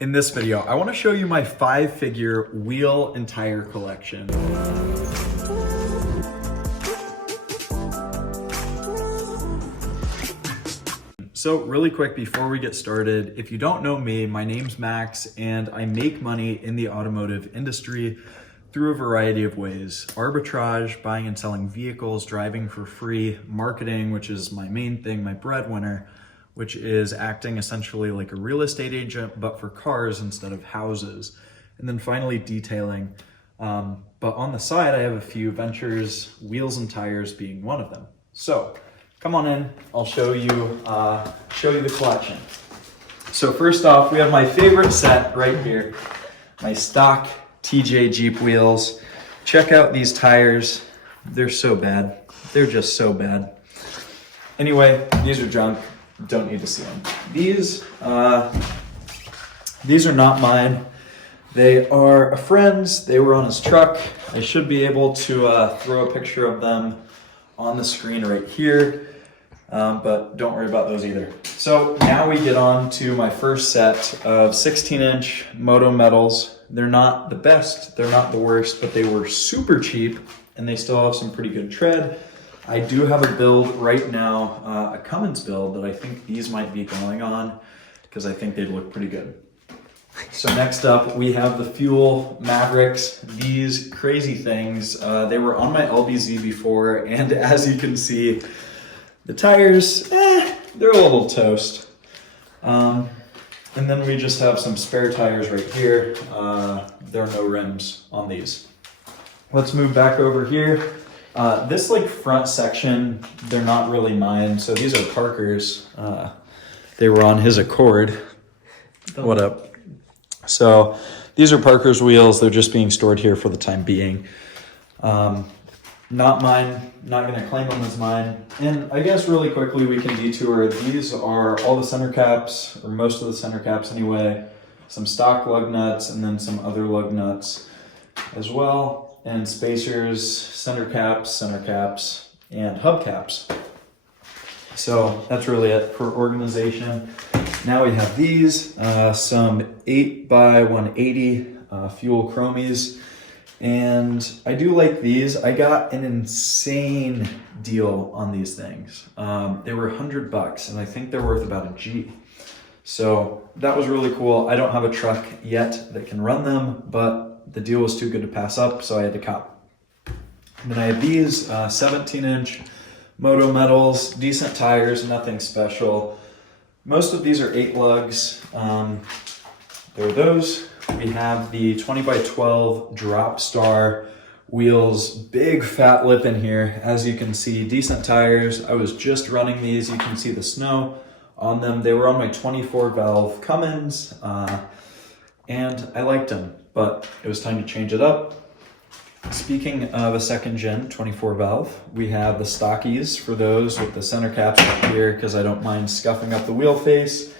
In this video, I want to show you my 5-figure wheel and tire collection. So really quick before we get started, if you don't know me, my name's Max and I make money in the automotive industry through a variety of ways. Arbitrage, buying and selling vehicles, driving for free, marketing, which is my main thing, my breadwinner, which is acting essentially like a real estate agent, but for cars instead of houses. And then finally detailing. But on the side, I have a few ventures, wheels and tires being one of them. So come on in, I'll show you the collection. So first off, we have my favorite set right here, my stock TJ Jeep wheels. Check out these tires. They're so bad. They're just so bad. Anyway, these are junk. Don't need to see them. These are not mine. They are a friend's. They were on his truck. I should be able to throw a picture of them on the screen right here, but don't worry about those either. So now we get on to my first set of 16-inch Moto Metals. They're not the best, they're not the worst, but they were super cheap and they still have some pretty good tread. I do have a build right now, a Cummins build that I think these might be going on because I think they'd look pretty good. So next up, we have the Fuel Mavericks. These crazy things, they were on my LBZ before, and as you can see, the tires, they're a little toast. And then we just have some spare tires right here. There are no rims on these. Let's move back over here. This like front section, they're not really mine. So these are Parker's. They were on his Accord. What up? So these are Parker's wheels. They're just being stored here for the time being. Not mine, not gonna claim them as mine. And I guess really quickly we can detour. These are all the center caps, or most of the center caps anyway, some stock lug nuts, and then some other lug nuts as well. And spacers, center caps, and hubcaps. So that's really it for organization. Now we have these, some 8x180 fuel chromies. And I do like these. I got an insane deal on these things. They were $100 and I think they're worth about a G. So that was really cool. I don't have a truck yet that can run them, but the deal was too good to pass up, so I had to cop. And then I have these 17-inch Moto Metals, decent tires, nothing special. Most of these are 8 lugs. There are those. We have the 20x12 Drop Star wheels, big fat lip in here. As you can see, decent tires. I was just running these. You can see the snow on them. They were on my 24 valve Cummins, and I liked them, but it was time to change it up. Speaking of a second gen 24 valve, we have the stockies for those with the center caps up here because I don't mind scuffing up the wheel face.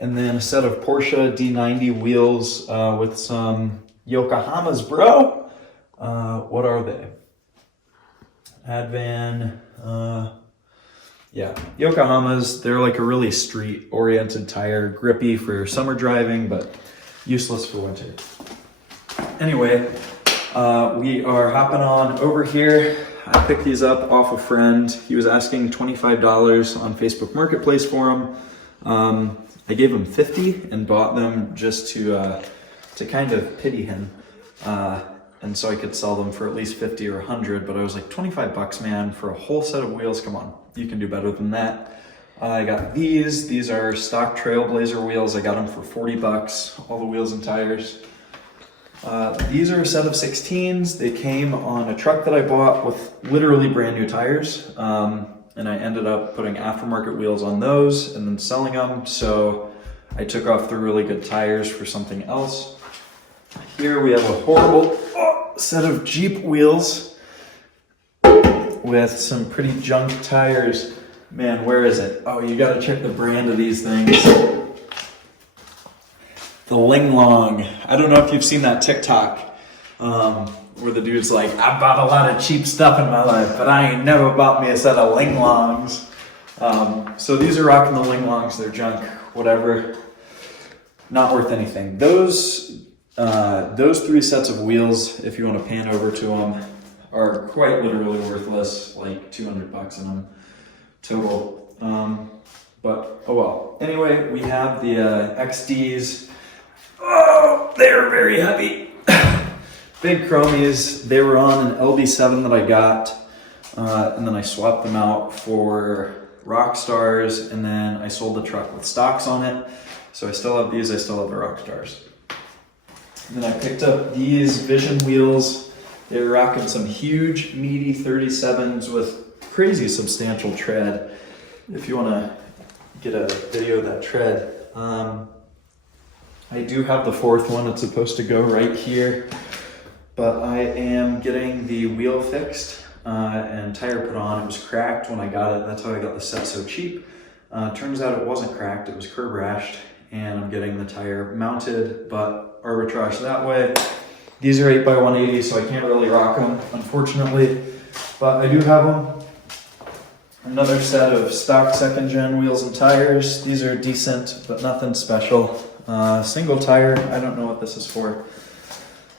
And then a set of Porsche D90 wheels with some Yokohamas, bro. What are they? Advan, yeah, Yokohamas. They're like a really street-oriented tire, grippy for summer driving, but useless for winter. Anyway, we are hopping on over here. I picked these up off a friend. He was asking $25 on Facebook Marketplace for them. I gave him $50 and bought them just to kind of pity him. And so I could sell them for at least 50 or 100, but I was like, $25, man, for a whole set of wheels. Come on, you can do better than that. I got these. These are stock Trailblazer wheels. I got them for $40, all the wheels and tires. These are a set of 16s. They came on a truck that I bought with literally brand new tires. And I ended up putting aftermarket wheels on those and then selling them. So I took off the really good tires for something else. Here we have a horrible set of Jeep wheels with some pretty junk tires. Man, where is it? Oh, you gotta check the brand of these things. The Ling Long. I don't know if you've seen that TikTok where the dude's like, I bought a lot of cheap stuff in my life, but I ain't never bought me a set of Ling Longs. So these are rocking the Ling Longs. They're junk, whatever. not worth anything. Those 3 sets of wheels, if you want to pan over to them, are quite literally worthless, like 200 bucks in them total. But oh well. Anyway, we have the XDs. Oh, they're very heavy. Big chromies. They were on an LB7 that I got, and then I swapped them out for Rockstars, and then I sold the truck with stocks on it. So I still have these, I still have the Rockstars. And then I picked up these Vision wheels. They were rocking some huge, meaty 37s with crazy substantial tread. If you want to get a video of that tread. I do have the 4th one. It's supposed to go right here. But I am getting the wheel fixed and tire put on. It was cracked when I got it. That's how I got the set so cheap. Turns out it wasn't cracked. It was curb rashed. And I'm getting the tire mounted, but arbitrage that way. These are 8x180, so I can't really rock them, unfortunately. But I do have them. Another set of stock 2nd gen wheels and tires. These are decent, but nothing special. Single tire, I don't know what this is for.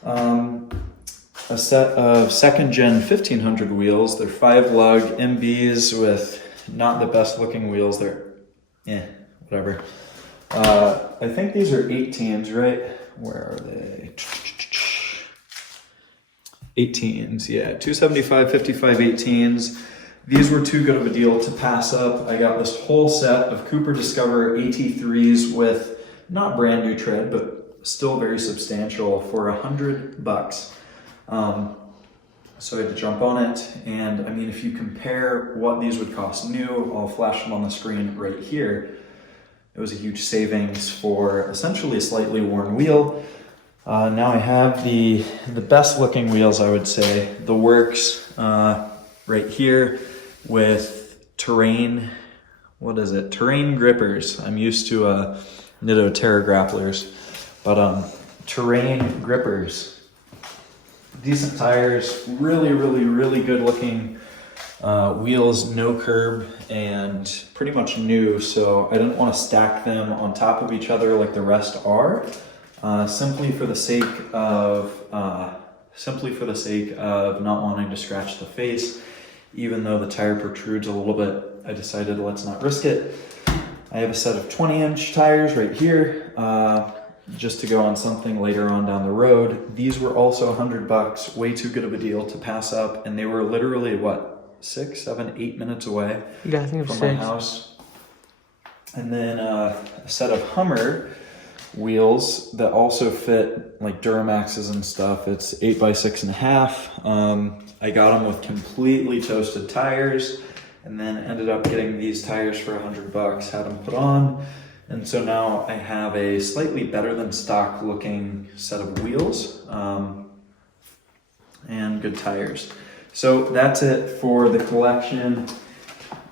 A set of 2nd gen 1500 wheels. They're 5 lug MBs with not the best looking wheels. They're, whatever. I think these are 18s, right? Where are they? 18s, yeah. 275, 55 18s. These were too good of a deal to pass up. I got this whole set of Cooper Discover AT3s with not brand new tread, but still very substantial for $100. So I had to jump on it. And I mean, if you compare what these would cost new, I'll flash them on the screen right here. It was a huge savings for essentially a slightly worn wheel. Now I have the best looking wheels, I would say. The Works right here with terrain, what is it? Terrain grippers. I'm used to Nitto Terra grapplers, but terrain grippers. Decent tires, really, really, really good looking wheels, no curb, and pretty much new, so I didn't want to stack them on top of each other like the rest are, simply for the sake of not wanting to scratch the face. Even though the tire protrudes a little bit, I decided let's not risk it. I have a set of 20-inch tires right here, just to go on something later on down the road. These were also $100, way too good of a deal to pass up, and they were literally, what, 6, 7, 8 minutes away from my house. And then a set of Hummer wheels that also fit like Duramaxes and stuff. It's 8x6.5. I got them with completely toasted tires, and then ended up getting these tires for $100, had them put on. And so now I have a slightly better than stock looking set of wheels and good tires. So that's it for the collection.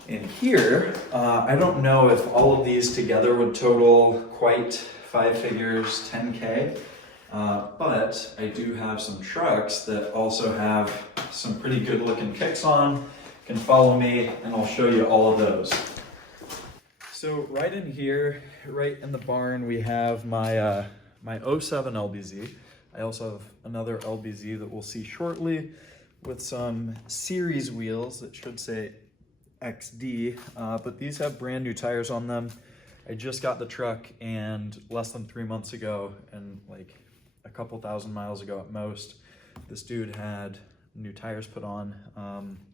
In here, I don't know if all of these together would total quite 5 figures, 10K, but I do have some trucks that also have some pretty good looking kicks on. You can follow me and I'll show you all of those. So right in here, right in the barn, we have my my '07 LBZ. I also have another LBZ that we'll see shortly with some series wheels that should say XD, but these have brand new tires on them. I just got the truck, and less than 3 months ago, and like a couple thousand miles ago at most, this dude had new tires put on.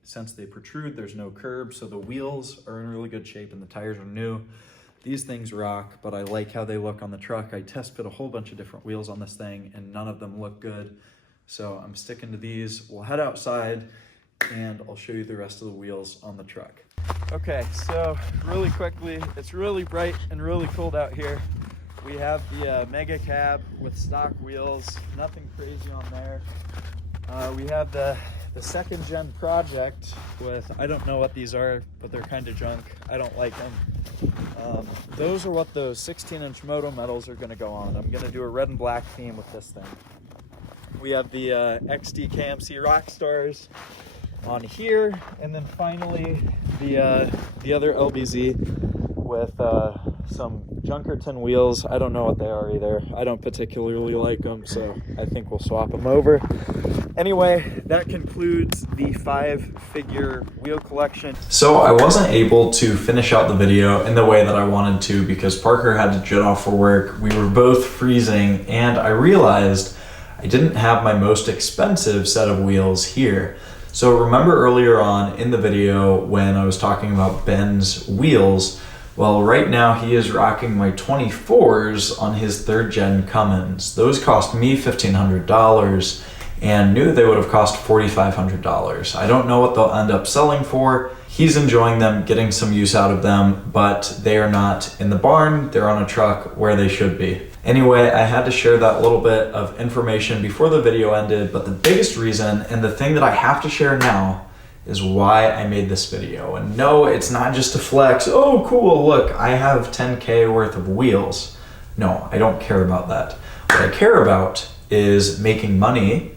Since they protrude, there's no curb, so the wheels are in really good shape and the tires are new. These things rock, but I like how they look on the truck. I test fit a whole bunch of different wheels on this thing, and none of them look good. So I'm sticking to these. We'll head outside, and I'll show you the rest of the wheels on the truck. Okay, so really quickly, it's really bright and really cold out here. We have the Mega Cab with stock wheels, nothing crazy on there. We have the second gen Project with, I don't know what these are, but they're kind of junk. I don't like them. Those are what those 16-inch Moto metals are going to go on. I'm going to do a red and black theme with this thing. We have the XD KMC Rockstars on here, and then finally the other LBZ with some Junkerton wheels. I don't know what they are either. I don't particularly like them, so I think we'll swap them over. Anyway, that concludes the 5-figure wheel collection. So I wasn't able to finish out the video in the way that I wanted to because Parker had to jet off for work. We were both freezing, and I realized I didn't have my most expensive set of wheels here. So remember earlier on in the video when I was talking about Ben's wheels? Well, right now he is rocking my 24s on his 3rd gen Cummins. Those cost me $1,500 and knew they would have cost $4,500. I don't know what they'll end up selling for. He's enjoying them, getting some use out of them, but they are not in the barn. They're on a truck where they should be. Anyway, I had to share that little bit of information before the video ended, but the biggest reason and the thing that I have to share now is why I made this video. And no, it's not just to flex, oh cool, look, I have 10K worth of wheels. No, I don't care about that. What I care about is making money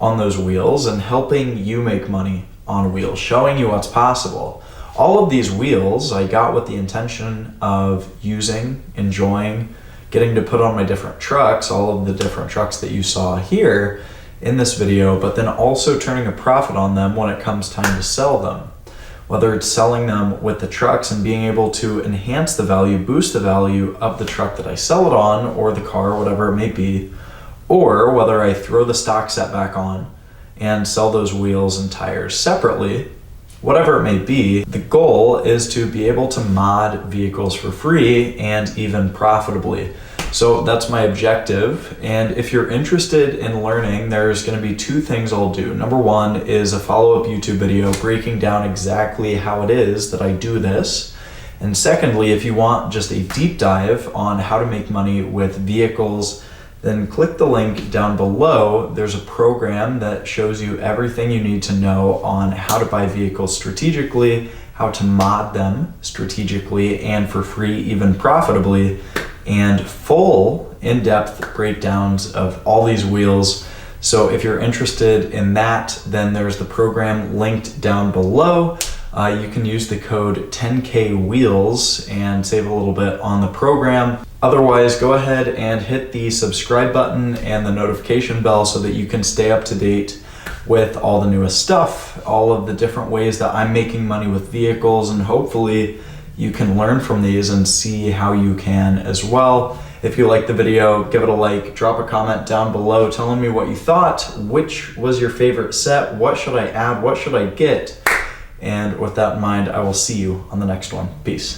on those wheels and helping you make money on wheels, showing you what's possible. All of these wheels I got with the intention of using, enjoying, getting to put on my different trucks, all of the different trucks that you saw here in this video, but then also turning a profit on them when it comes time to sell them. Whether it's selling them with the trucks and being able to enhance the value, boost the value of the truck that I sell it on, or the car, whatever it may be, or whether I throw the stock set back on and sell those wheels and tires separately, whatever it may be, the goal is to be able to mod vehicles for free and even profitably. So that's my objective. And if you're interested in learning, there's going to be 2 things I'll do. Number 1 is a follow-up YouTube video breaking down exactly how it is that I do this. And secondly, if you want just a deep dive on how to make money with vehicles, then click the link down below. There's a program that shows you everything you need to know on how to buy vehicles strategically, how to mod them strategically and for free, even profitably, and full in-depth breakdowns of all these wheels. So if you're interested in that, then there's the program linked down below. You can use the code 10K Wheels and save a little bit on the program. Otherwise, go ahead and hit the subscribe button and the notification bell so that you can stay up to date with all the newest stuff, all of the different ways that I'm making money with vehicles, and hopefully you can learn from these and see how you can as well. If you liked the video, give it a like, drop a comment down below telling me what you thought, which was your favorite set, what should I add, what should I get? And with that in mind, I will see you on the next one. Peace.